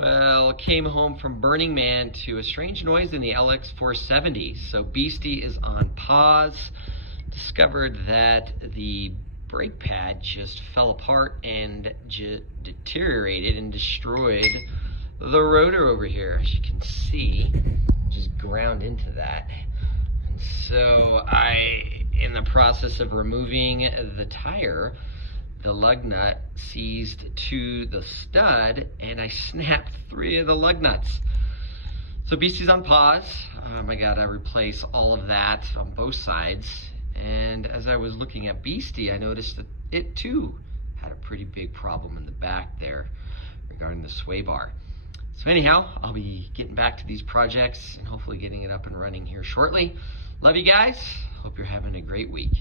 Well, came home from Burning Man to a strange noise in the LX470. So Beastie is on pause. Discovered that the brake pad just fell apart and deteriorated and destroyed the rotor over here. As you can see, just ground into that. And so in the process of removing the tire, the lug nut seized to the stud and I snapped 3 of the lug nuts. So Beastie's on pause. I gotta replace all of that on both sides. And as I was looking at Beastie, I noticed that it too had a pretty big problem in the back there regarding the sway bar. So anyhow, I'll be getting back to these projects and hopefully getting it up and running here shortly. Love you guys. Hope you're having a great week.